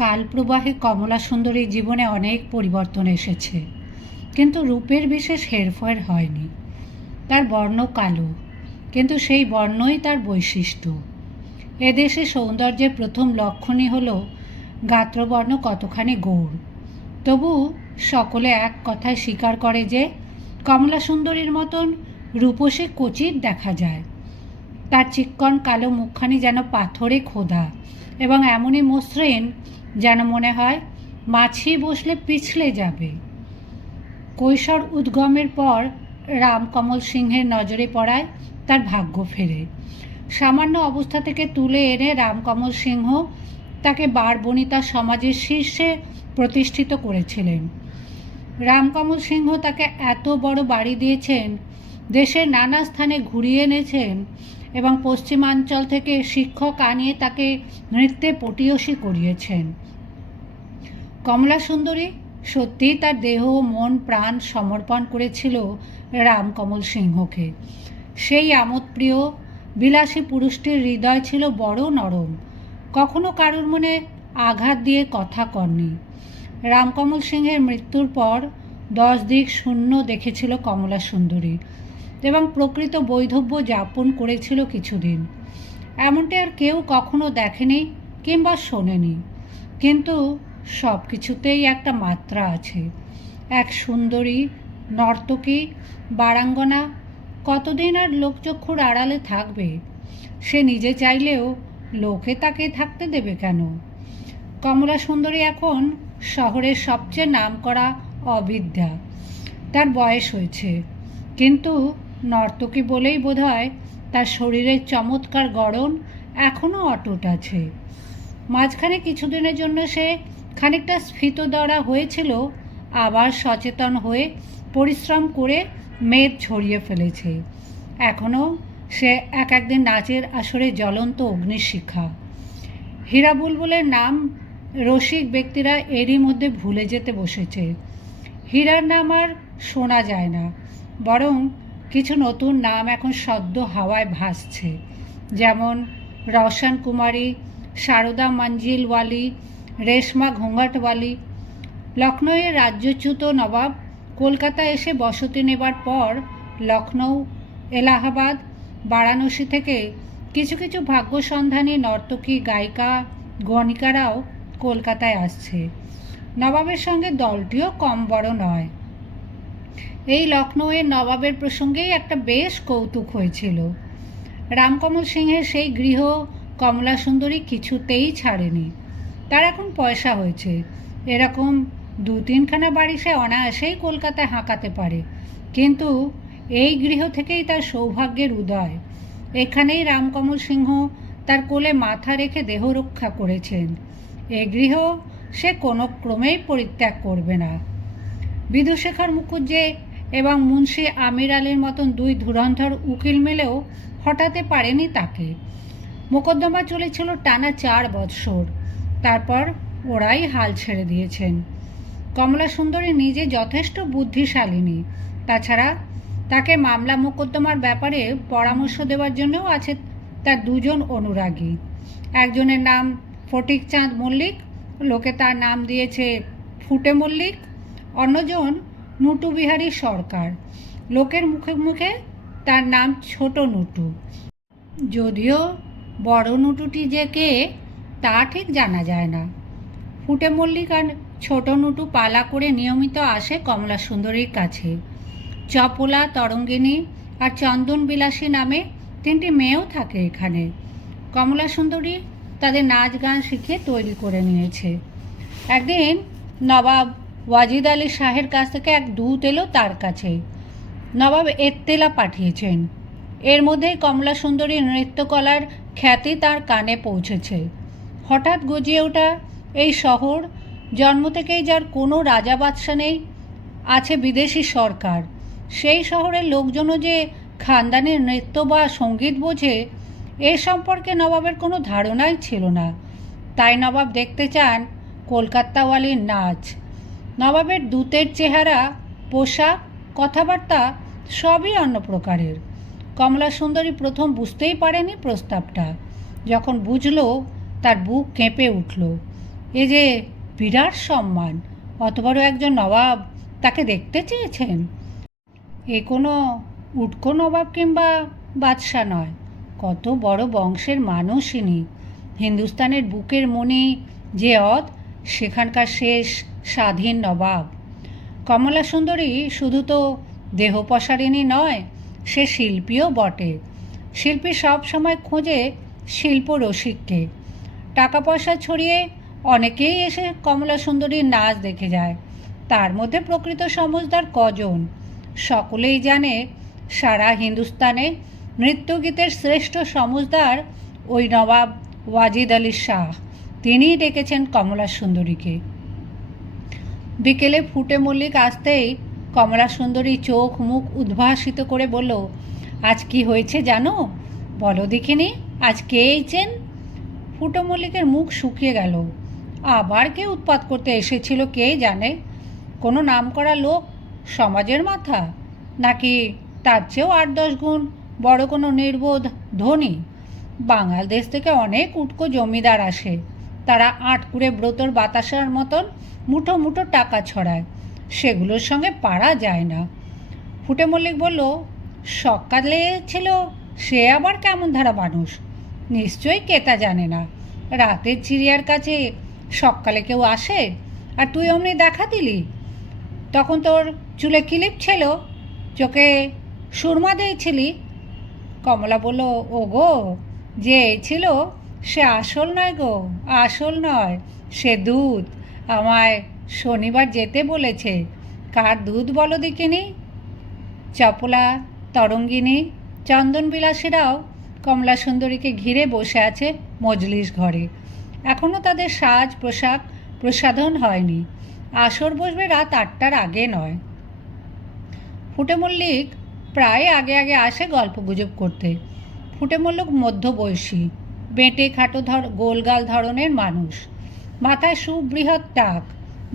কালপ্রবাহে কমলা সুন্দরীর জীবনে অনেক পরিবর্তন এসেছে, কিন্তু রূপের বিশেষ হেরফের হয়নি। তার বর্ণ কালো, কিন্তু সেই বর্ণই তার বৈশিষ্ট্য। এদেশে সৌন্দর্যের প্রথম লক্ষণই হল গাত্রবর্ণ কতখানি গৌর। তবু সকলে এক কথায় স্বীকার করে যে কমলা সুন্দরীর মতন রূপসী কচির দেখা যায়। তার চিক্কণ কালো মুখখানি যেন পাথরে খোদা, এবং এমনই মসৃণ যেন মনে হয় মাছি বসলে পিছলে যাবে। কৈশোর উদ্গমের পর রামকমল সিংহের নজরে পড়ায় তার ভাগ্য ফেরে। সামান্য অবস্থা থেকে তুলে এনে রামকমল সিংহ তাকে বারবনিতা সমাজের শীর্ষে প্রতিষ্ঠিত করেছিলেন। রামকমল সিংহ তাকে এত বড় বাড়ি দিয়েছেন, দেশের নানা স্থানে ঘুরিয়ে এনেছেন এবং পশ্চিমাঞ্চল থেকে শিক্ষক আনিয়ে তাকে নৃত্যে পটীয়সী করিয়েছেন। কমলা সুন্দরী সত্যিই তার দেহ মন প্রাণ সমর্পণ করেছিল রামকমল সিংহকে। সেই আমোদপ্রিয় বিলাসী পুরুষটির হৃদয় ছিল বড় নরম, কখনো কারুর মনে আঘাত দিয়ে কথা কননি। রামকমল সিংহের মৃত্যুর পর 10 দিক শূন্য দেখেছিল কমলা সুন্দরী এবং প্রকৃত বৈধব্য যাপন করেছিল কিছুদিন। এমনটি আর কেউ কখনো দেখেনি কিংবা শোনেনি। কিন্তু সব কিছুতেই একটা মাত্রা আছে। এক সুন্দরী নর্তকী বারাঙ্গনা কতদিন আর লোকচক্ষুর আড়ালে থাকবে? সে নিজে চাইলেও লোকে তাকে থাকতে দেবে কেন? কমলা সুন্দরী এখন শহরের সবচেয়ে নামকরা অবিদ্যা। তার বয়স হয়েছে, কিন্তু নর্তকী বলেই বোধহয় তার শরীরের চমৎকার গড়ন এখনও অটুট আছে। মাঝখানে কিছুদিনের জন্য সে খানিকটা স্ফীতদরা হয়েছিল, আবার সচেতন হয়ে পরিশ্রম করে মেদ ঝরিয়ে ফেলেছে। এখনও সে একদিন নাচের আসরে জ্বলন্ত অগ্নিশিখা। হীরা বুলবুলের নাম রসিক ব্যক্তিরা এরই মধ্যে ভুলে যেতে বসেছে। হীরার নাম আর শোনা যায় না, বরং কিছু নতুন নাম এখন সদ্য হাওয়ায় ভাসছে, যেমন রওশন কুমারী, সারদা মঞ্জিলওয়ালি, রেশমা ঘোঙ্ঘাটওয়ালি। লখনৌয়ের রাজ্যচ্যুত নবাব কলকাতায় এসে বসতি নেবার পর লখনৌ, এলাহাবাদ, বারাণসী থেকে কিছু কিছু ভাগ্যসন্ধানী নর্তকী, গায়িকা, গণিকারাও কলকাতায় আসছে। নবাবের সঙ্গে দলটিও কম বড় নয়। এই লখনৌয়ের নবাবের প্রসঙ্গেই একটা বেশ কৌতুক হয়েছিল। রামকমল সিংহের সেই গৃহ কমলা সুন্দরী কিছুতেই ছাড়েনি। তার এখন পয়সা হয়েছে, এরকম 2-3খানা বাড়ি সে অনায়াসেই কলকাতায় হাঁকাতে পারে। কিন্তু এই গৃহ থেকেই তার সৌভাগ্যের উদয়। এখানেই রামকমল সিংহ তার কোলে মাথা রেখে দেহ রক্ষা করেছেন। এ গৃহ সে কোনো ক্রমেই পরিত্যাগ করবে না। বিধুশেখর মুখুজ্জে এবং মুন্সি আমির আলীর মতন 2 ধুরন্ধর উকিল মেলেও হঠাতে পারেনি তাকে। মোকদ্দমা চলেছিল টানা 4 বৎসর, তারপর ওরাই হাল ছেড়ে দিয়েছেন। কমলা সুন্দরী নিজে যথেষ্ট বুদ্ধিশালিনী। তাছাড়া তাকে মামলা মোকদ্দমার ব্যাপারে পরামর্শ দেওয়ার জন্যও আছে তার 2 জন অনুরাগী। একজনের নাম ফটিকচাঁদ মল্লিক, লোকে তার নাম দিয়েছে ফুটে মল্লিক। অন্যজন নুটু বিহারী সরকার, লোকের মুখে মুখে তার নাম ছোট নুটু। যদিও বড় নুটুটি যে কে তা ঠিক জানা যায় না। ফুটে মল্লিক আর ছোট নুটু পালা করে নিয়মিত আসে কমলা সুন্দরীর কাছে। চপলা, তরঙ্গিনী আর চন্দন বিলাসী নামে 3টি মেয়েও থাকে এখানে। কমলা সুন্দরী তাদের নাচ গান শিখে তৈরি করে নিয়েছে। একদিন নবাব ওয়াজিদ আলী শাহের কাছ থেকে এক দূত এলো তার কাছে। নবাব এত্তেলা পাঠিয়েছেন। এর মধ্যেই কমলা সুন্দরীর নৃত্যকলার খ্যাতি তার কানে পৌঁছেছে। হঠাৎ গজিয়ে ওঠা এই শহর, জন্ম থেকেই যার কোনো রাজা বাদশা নেই, আছে বিদেশি সরকার, সেই শহরের লোকজনও যে খানদানের নৃত্য বা সঙ্গীত বোঝে এ সম্পর্কে নবাবের কোনো ধারণাই ছিল না। তাই নবাব দেখতে চান কলকাতাওয়ালির নাচ। নবাবের দূতের চেহারা, পোশাক, কথাবার্তা সবই অন্য প্রকারের। কমলা সুন্দরী প্রথম বুঝতেই পারেনি প্রস্তাবটা। যখন বুঝল, তার বুক কেঁপে উঠল। এ যে বিরাট সম্মান, অত বড় একজন নবাব তাকে দেখতে চেয়েছেন। এ কোনো উটকো নবাব কিংবা বাদশা নয়, কত বড় বংশের মানুষ ইনি। হিন্দুস্তানের বুকের মণি যে অত, সেখানকার শেষ স্বাধীন নবাব। কমলা সুন্দরী শুধু তো দেহপসারিণী নয়, সে শিল্পীও বটে। শিল্পী সব সময় খোঁজে শিল্প রসিককে। টাকা পয়সা ছড়িয়ে অনেকেই এসে কমলা সুন্দরীর নাচ দেখে যায়, তার মধ্যে প্রকৃত সমজদার কজন? সকলেই জানে সারা হিন্দুস্তানে নৃত্যগীতের শ্রেষ্ঠ সমজদার ওই নবাব ওয়াজিদ আলী শাহ। তিনিই ডেকেছেন কমলা সুন্দরীকে। বিকেলে ফুটে মল্লিক আসতেই কমলা সুন্দরী চোখ মুখ উদ্ভাসিত করে বলল, আজ কি হয়েছে জানো? বলো দেখিনি, আজ কে এইছেন? ফুটে মল্লিকের মুখ শুকিয়ে গেল। আবার কে উৎপাত করতে এসেছিল কে জানে? কোনো নামকরা লোক, সমাজের মাথা, নাকি তার চেয়েও ৮-১০ গুণ বড় কোনো নির্বোধ ধনী? বাংলাদেশ থেকে অনেক উটকো জমিদার আসে, তারা আটকুড়ে ব্রতর বাতাসার মতন মুঠো মুঠো টাকা ছড়ায়, সেগুলোর সঙ্গে পারা যায় না। ফুটে মল্লিক বলল, সকালে ছিল সে আবার কেমন ধারা মানুষ? নিশ্চয়ই কেতা জানে না। রাতের চিড়িয়ার কাছে সকালে কেউ আসে? আর তুই অমনি দেখা দিলি? তখন তোর চুলে ক্লিপ ছিল, চোখে সুরমা দিয়েছিলি। কমলা বলল, ও গো, যে ছিল সে আসল নয় গো, আসল নয়, সে দুধ। আমায় শনিবার যেতে বলেছে। কার দুধ বলো দেখিনি? চপলা, তরঙ্গিনী, চন্দনবিলাসীরাও কমলা সুন্দরীকে ঘিরে বসে আছে মজলিস ঘরে। এখনও তাদের সাজ পোশাক প্রসাধন হয়নি। আসর বসবে রাত ৮টার আগে নয়। ফুটে মল্লিক প্রায় আগে আগে আসে গল্পগুজব করতে। ফুটে মল্লিক মধ্যবয়সী, বেঁটে খাটো গোলগাল ধরনের মানুষ, মাথায় সুবৃহৎ টাক,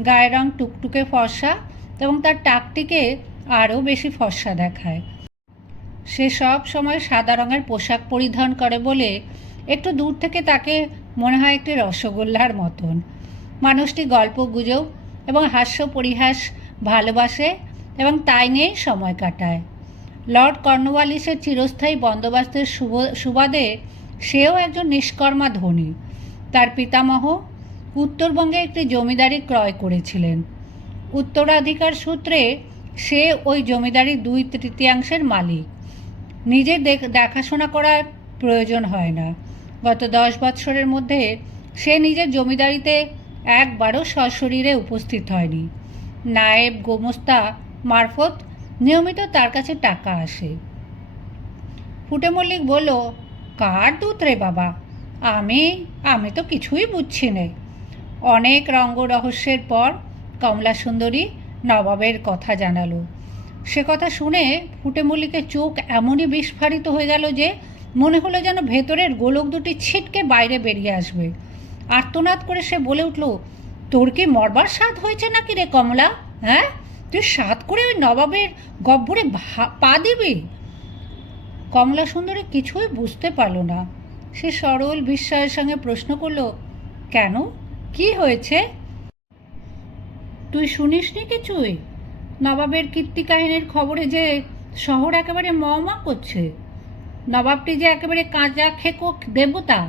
গায়ের রং টুকটুকে ফর্সা এবং তার টাকটিকে আরও বেশি ফর্সা দেখায়। সে সব সময় সাদা রঙের পোশাক পরিধান করে বলে একটু দূর থেকে তাকে মনে হয় একটি রসগোল্লার মতন। মানুষটি গল্প গুজব এবং হাস্য পরিহাস ভালোবাসে এবং তাই নিয়েই সময় কাটায়। লর্ড কর্নওয়ালিসের চিরস্থায়ী বন্দোবস্তের সুবাদে সেও একজন নিষ্কর্মা ধনী। তার পিতামহ উত্তরবঙ্গে একটি জমিদারি ক্রয় করেছিলেন। উত্তরাধিকার সূত্রে সে ওই জমিদারির 2/3 মালিক। নিজের দেখাশোনা করার প্রয়োজন হয় না। গত 10 বৎসরের মধ্যে সে নিজের জমিদারিতে একবারও সশরীরে উপস্থিত হয়নি। নায়েব গোমস্তা মারফত নিয়মিত তার কাছে টাকা আসে। ফুটে মল্লিক বলল, কার দুধ রে বাবা? আমি তো কিছুই বুঝছি নে। অনেক রঙ্গ রহস্যের পর কমলা সুন্দরী নবাবের কথা জানালো। সে কথা শুনে ফুটে মল্লিকের চোখ এমনই বিস্ফারিত হয়ে গেল যে মনে হলো যেন ভেতরের গোলক দুটি ছিটকে বাইরে বেরিয়ে আসবে। আর্তনাদ করে সে বলে উঠল, তোর কি মরবার স্বাদ হয়েছে নাকি রে কমলা? হ্যাঁ, তুই স্বাদ করে ওই নবাবের গব্বরে পা দিবি? কমলা সুন্দরী কিছুই বুঝতে পারল না। সে সরল বিস্ময়ের সঙ্গে প্রশ্ন করল, কেন, কি হয়েছে? তুই শুনিসনি কিছুই? নবাবের কীর্তি কাহিনীর খবরে যে শহর একেবারে মমা করছে। নবাবটি যে একেবারে কাঁচা খেকো দেবতা,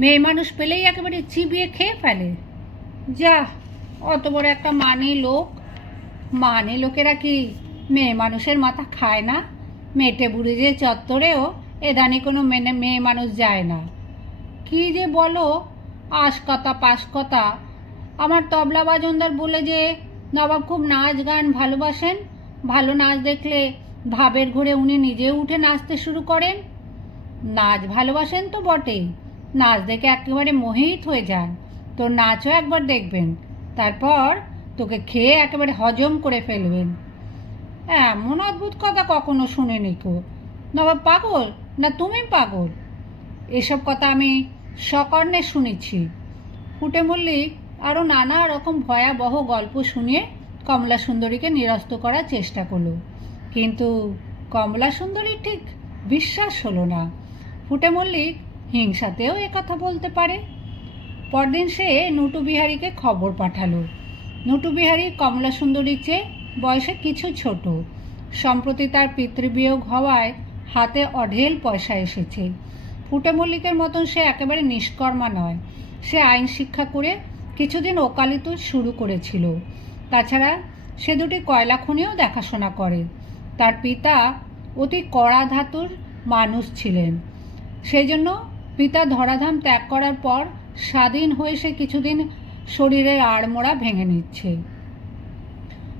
মেয়ে মানুষ পেলেই একেবারে চিবিয়ে খেয়ে ফেলে। যা, অত বড় একটা মানে লোকেরা কি মেয়ে মানুষের মাথা খায় না? মেটে বুড়ি যে চত্বরেও এদানি কোনো মেয়ে মানুষ যায় না। কি যে বলো, আশকতা পাশকতা। আমার তবলা বাজনদার বলে যে নবাব খুব নাচ গান ভালোবাসেন, ভালো নাচ দেখলে ভাবের ঘোরে উনি নিজেও উঠে নাচতে শুরু করেন। নাচ ভালোবাসেন তো বটেই, নাচ দেখে একেবারে মোহিত হয়ে যান। তোর নাচও একবার দেখবেন, তারপর তোকে খেয়ে একেবারে হজম করে ফেলবেন। এমন অদ্ভুত কথা কখনো শুনিনি কো। নবাব পাগল না তুমি পাগল? এসব কথা আমি সকর্ণে শুনেছি। ফুটে মল্লিক আরও নানা রকম ভয়াবহ গল্প শুনিয়ে কমলা সুন্দরীকে নিরস্ত করার চেষ্টা করল, কিন্তু কমলা সুন্দরীর ঠিক বিশ্বাস হলো না। ফুটে মল্লিক হিংসাতেও একথা বলতে পারে। পরদিন সে নটু বিহারীকে খবর পাঠালো। নটু বিহারী কমলা সুন্দরীর চেয়ে বয়সে কিছু ছোট। সম্প্রতি তার পিতৃবিয়োগ হওয়ায় হাতে অঢেল পয়সা এসেছে। ফুটে মল্লিকের মতন সে একেবারে নিষ্কর্মা নয়। সে আইন শিক্ষা করে কিছুদিন ওকালতি শুরু করেছিল। তাছাড়া সে দুটি কয়লা খনিও দেখাশোনা করে। তার পিতা অতি কড়া ধাতুর মানুষ ছিলেন। সেই জন্য পিতা ধরাধাম ত্যাগ করার পর স্বাধীন হয়ে সে কিছুদিন শরীরের আড়মোড়া ভেঙে নিচ্ছে।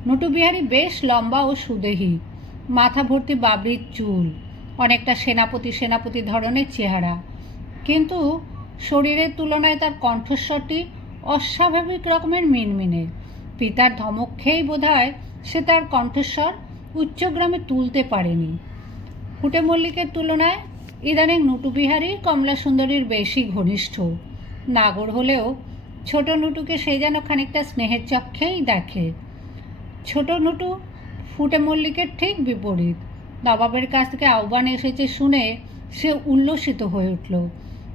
নটু বিহারী বেশ লম্বা ও সুদেহী, মাথা ভর্তি বাবরির চুল, অনেকটা সেনাপতি ধরনের চেহারা, কিন্তু শরীরের তুলনায় তার কণ্ঠস্বরটি অস্বাভাবিক রকমের মিনমিনে। পিতার ধমক খেয়েই বোধহয় সে তার কণ্ঠস্বর উচ্চগ্রামে তুলতে পারেনি। ফুটে মল্লিকের তুলনায় ইদানিং নটু বিহারী কমলা সুন্দরীর বেশি ঘনিষ্ঠ। নাগর হলেও ছোট নটুকে সে যেন খানিকটা স্নেহের চক্ষেই দেখে। ছোট নটু ফুটে মল্লিকের ঠিক বিপরীত। নবাবের কাছ থেকে আহ্বান এসেছে শুনে সে উল্লসিত হয়ে উঠল।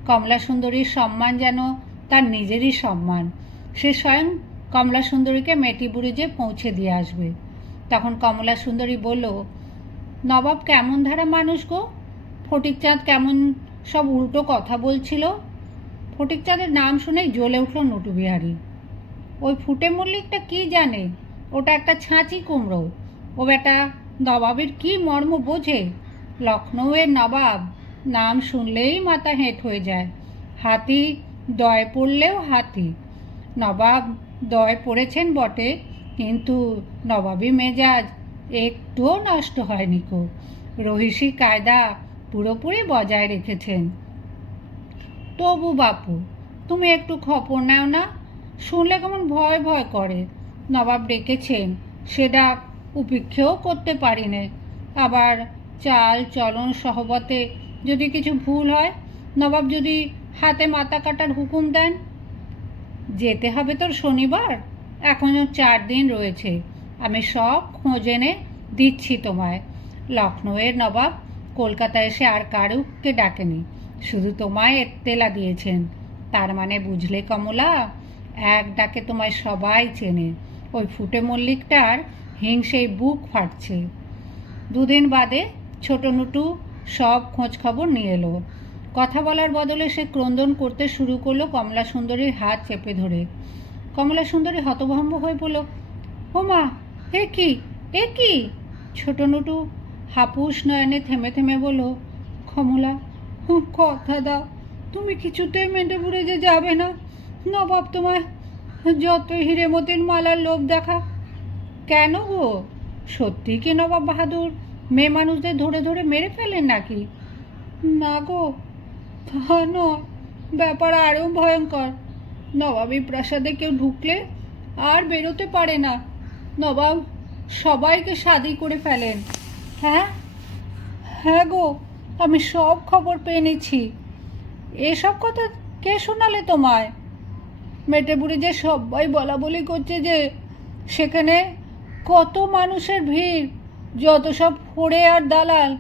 কমলা সুন্দরীর সম্মান যেন তার নিজেরই সম্মান। সে স্বয়ং কমলা সুন্দরীকে মেটিবুরুজে পৌঁছে দিয়ে আসবে। তখন কমলা সুন্দরী বলল, নবাব কেমন ধারা মানুষ গো? ফটিকচাঁদ কেমন সব উল্টো কথা বলছিল। ফটিকচাঁদের নাম শুনেই জ্বলে উঠল নটু বিহারী। ওই ফুটে মল্লিকটা কি জানে? ওটা একটা ছাঁচি কুমড়ো। ও বেটা নবাবের কি মর্ম বোঝে? লখনৌয়ের নবাব নাম শুনলেই মাথা হেঁট হয়ে যায়। হাতি দয় পড়লেও হাতি। নবাব দয় পড়েছেন বটে, কিন্তু নবাবী মেজাজ একটুও নষ্ট হয়নি কো। রহিসি কায়দা পুরোপুরি বজায় রেখেছেন। তবু বাপু, তুমি একটু খবর নাও না? শুনলে কেমন ভয় ভয় করে। নবাব ডেকেছেন, সে ডাক উপেক্ষাও করতে পারি নে। আবার চাল চলন সহবতে যদি কিছু ভুল হয়, নবাব যদি হাতে মাথা কাটার হুকুম দেন। যেতে হবে তোর শনিবার, এখনও 4 দিন রয়েছে। আমি সব খোঁজ এনে দিচ্ছি তোমায়। লখনৌয়ের নবাব কলকাতা এসে আর কারুকে ডাকেনি, শুধু তোমায় এত্তেলা দিয়েছেন। তার মানে বুঝলে কমলা, এক ডাকে তোমায় সবাই চেনে। ওই ফুটে মল্লিকটার হিংসেই বুক ফাটছে। 2 দিন বাদে ছোট নটু সব খোঁজ খবর নিয়ে এলো। কথা বলার বদলে সে ক্রন্দন করতে শুরু করলো কমলা সুন্দরীর হাত চেপে ধরে। কমলা সুন্দরী হতভম্ব হয়ে বলল, ও মা, এ কি এ কি? ছোট নটু হাপুস নয়নে থেমে থেমে বলল, কমলা, কথা দাও, তুমি কিছুতেই মেদিনীপুরে যাবে না। নবাব তোমায় যত হিরেমতির মালার লোভ দেখা। কেন গো? সত্যি কি নবাব বাহাদুর মেয়ে মানুষদের ধরে ধরে মেরে ফেলেন নাকি? না গো, তা নয়, ব্যাপার আরও ভয়ঙ্কর। নবাবী প্রাসাদে কেউ ঢুকলে আর বেরোতে পারে না। নবাব সবাইকে শাদি করে ফেলেন। হ্যাঁ হ্যাঁ গো, আমি সব খবর পেয়ে নিচ্ছি। এসব কথা কে শোনালে তোমায়? মেটেপুরে যে সবাই বলা বলি করছে যে সেখানে কত মানুষের ভিড়, যত সব ফোড়ে আর দালাল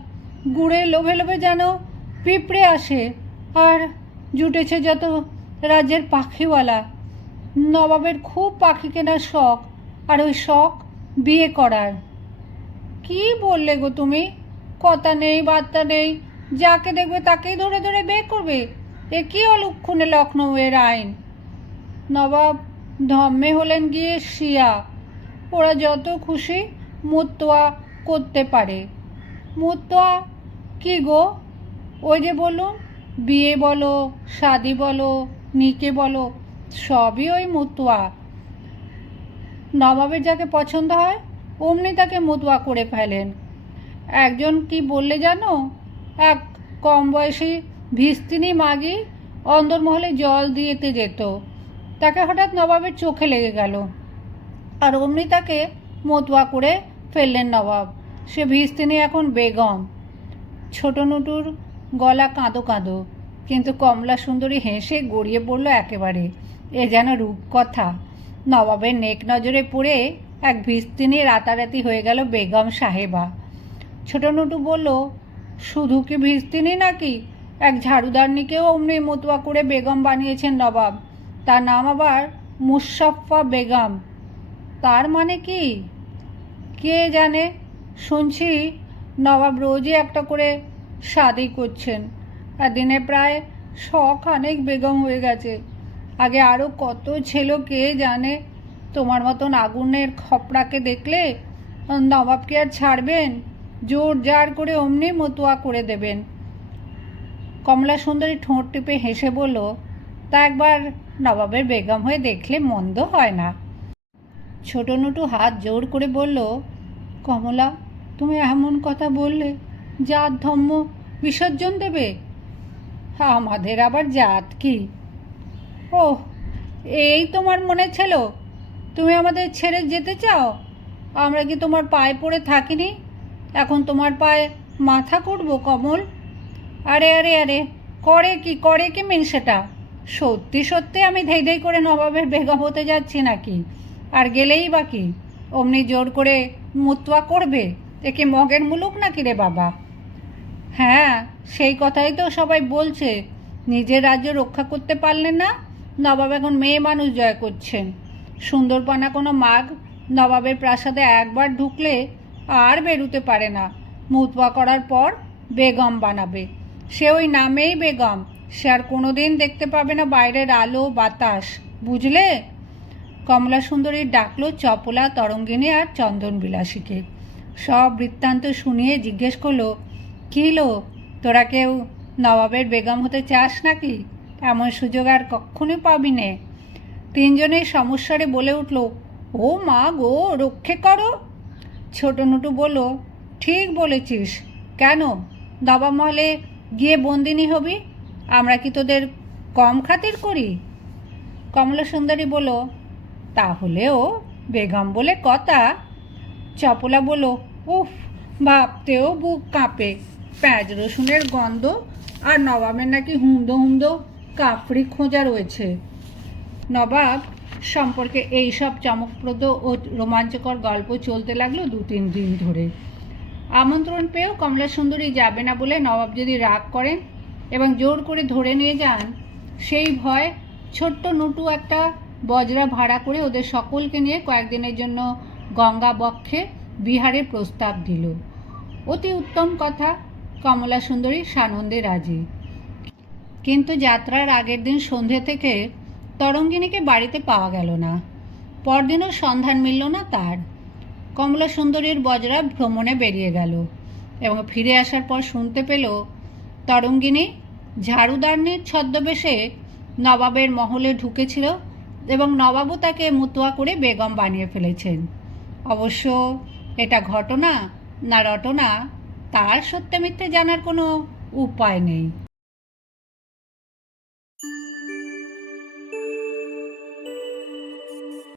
গুড়ে লোভে লোভে যেন পিঁপড়ে আসে, আর জুটেছে যত রাজ্যের পাখিওয়ালা। নবাবের খুব পাখি কেনার শখ, আর ওই শখ বিয়ে করার। কি বললে গো তুমি? কথা নেই বার্তা নেই, যাকে দেখবে তাকেই ধরে ধরে বিয়ে করবে। এ কি অলক্ষণে লখনৌয়ের আইন? নবাব ধম্মে হলেন গিয়ে শিয়া, ওরা যত খুশি মুতোয়া করতে পারে। মুতোয়া কি গো? ওই যে বলুন, বিয়ে বলো, শাদি বলো, নিকে বলো, সবই ওই মুতোয়া। নবাবের যাকে পছন্দ হয় অমনি তাকে মুতোয়া করে ফেলেন। একজন কি বললে জানো? এক কম বয়সী ভিস্তিনি মাগি অন্দরমহলে জল দিয়েতে যেত, তাকে হঠাৎ নবাবের চোখে লেগে গেল, আর অমনি তাকে মতুয়া করে ফেললেন নবাব। সে ভিস্তিনি এখন বেগম। ছোট নটুর গলা কাঁদো কাঁদো, কিন্তু কমলা সুন্দরী হেসে গড়িয়ে পড়ল একেবারে। এ যেন রূপকথা। নবাবের নেক নজরে পড়ে এক ভিস্তিনি রাতারাতি হয়ে গেল বেগম সাহেবা। ছোট নটু বলল, শুধু কি ভিস্তিনি নাকি, এক ঝাড়ুদারনিকেও অমনি মতুয়া করে বেগম বানিয়েছেন নবাব। তার নাম আবার মুশাফফা বেগম। তার মানে কি? কে জানে। শুনছি নবাব রোজই একটা করে শাদি করছেন, আর দিনে প্রায় 100 বেগম হয়ে গেছে। আগে আরও কত ছিল কে জানে। তোমার মতন আগুনের খপড়াকে দেখলে নবাবকে আর ছাড়বেন? জোর জার করে অমনি মতুয়া করে দেবেন। কমলা সুন্দরী ঠোঁট টিপে হেসে বলল, তা একবার নবাবের বেগম হয়ে দেখলে মন্দ হয় না। ছোট নটু হাত জোর করে বলল, কমলা, তুমি এমন কথা বললে জাত ধর্ম বিসর্জন দেবে? আমাদের আবার জাত কি? ও, এই তোমার মনে ছিল? তুমি আমাদের ছেড়ে যেতে চাও? আমরা কি তোমার পায়ে পড়ে থাকিনি? এখন তোমার পায়ে মাথা করবো কমল? আরে আরে আরে, করে কি সেটা? সত্যি সত্যি আমি ধেই ধেই করে নবাবের বেগম হতে যাচ্ছি নাকি? আর গেলেই বা কি, অমনি জোর করে মুতোয়া করবে? একে মগের মুলুক নাকি রে বাবা? হ্যাঁ, সেই কথাই তো সবাই বলছে। নিজের রাজ্য রক্ষা করতে পারলেন না, নবাব এখন মেয়ে মানুষ জয় করছেন। সুন্দরপানা কোনো মাগ নবাবের প্রাসাদে একবার ঢুকলে আর বেরুতে পারে না। মুতোয়া করার পর বেগম বানাবে। সে ওই নামেই বেগম। সে আর কোনো দিন দেখতে পাবে না বাইরের আলো বাতাস, বুঝলে? কমলা সুন্দরী ডাকলো চপলা, তরঙ্গিনী আর চন্দন বিলাসীকে। সব বৃত্তান্ত শুনিয়ে জিজ্ঞেস করলো, কী লো, তোরা কেউ নবাবের বেগম হতে চাস নাকি? এমন সুযোগ আর কক্ষণই পাবি নে। তিনজনেই সমস্যারে বলে উঠল, ও মা গো, রক্ষে করো। ছোট নটু বলল, ঠিক বলেছিস। কেন, নবাব মহলে গিয়ে বন্দিনী হবি? আমরা কি তোদের কম খাতির করি? কমলা সুন্দরী বলল, তাহলেও বেগম বলে কথা। চপলা বলল, উফ, ভাবতেও বুক কাঁপে। পেঁয়াজ রসুনের গন্ধ, আর নবাবের নাকি হুমদো হুমদো কাফরি খোঁজা রয়েছে। নবাব সম্পর্কে এইসব চমকপ্রদ ও রোমাঞ্চকর গল্প চলতে লাগলো 2-3 দিন ধরে। আমন্ত্রণ পেয়েও কমলা সুন্দরী যাবে না বলে নবাব যদি রাগ করেন এবং জোর করে ধরে নিয়ে যান, সেই ভয় ছোট্ট নটু একটা বজরা ভাড়া করে ওদের সকলকে নিয়ে কয়েকদিনের জন্য গঙ্গা বক্ষে বিহারের প্রস্তাব দিল। অতি উত্তম কথা। কমলা সুন্দরী সানন্দে রাজি। কিন্তু যাত্রার আগের দিন সন্ধে থেকে তরঙ্গিনীকে বাড়িতে পাওয়া গেল না। পরদিনও সন্ধান মিলল না তার। কমলা সুন্দরীর বজরা ভ্রমণে বেরিয়ে গেল এবং ফিরে আসার পর শুনতে পেল তরঙ্গিনী ঝাড়ুদারনির ছদ্মবেশে নবাবের মহলে ঢুকেছিল এবং নবাবও তাকে মুতোয়া করে বেগম বানিয়ে ফেলেছেন। অবশ্য এটা ঘটনা না রটনা, তার সত্যে মিথ্যে জানার কোনো উপায় নেই।